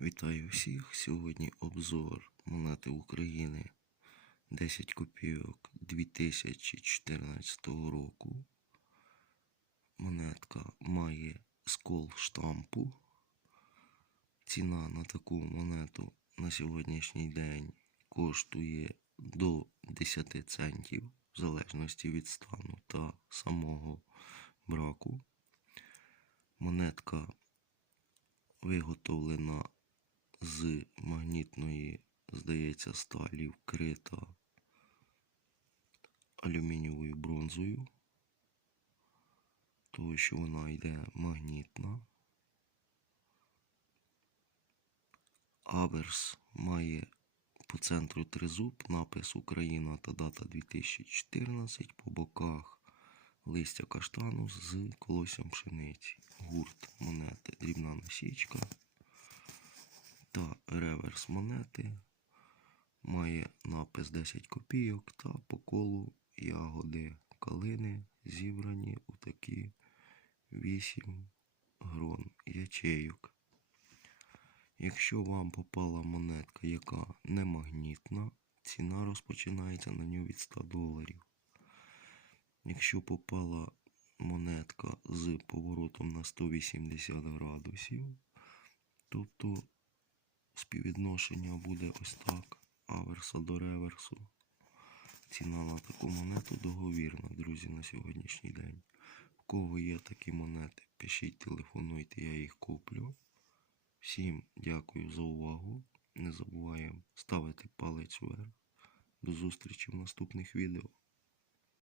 Вітаю всіх! Сьогодні обзор монети України 10 копійок 2014 року. Монетка має скол штампу. Ціна на таку монету на сьогоднішній день коштує до 10 центів в залежності від стану та самого браку. Монетка виготовлена з магнітної, здається, сталі вкрита алюмінієвою бронзою, тому що вона йде магнітна. Аверс має по центру тризуб, напис Україна та дата 2014, по боках листя каштану з колоссям пшениці. Гурт монети, дрібна насічка та реверс монети. Має напис 10 копійок та по колу ягоди калини зібрані у такі 8 грон ячейок. Якщо вам попала монетка, яка не магнітна, ціна розпочинається на нього від 100 доларів. Якщо попала монетка з поворотом на 180 градусів, тобто співвідношення буде ось так, аверса до реверсу. Ціна на таку монету договірна, друзі, на сьогоднішній день. В кого є такі монети, пишіть, телефонуйте, я їх куплю. Всім дякую за увагу. Не забуваємо ставити палець вверх. До зустрічі в наступних відео.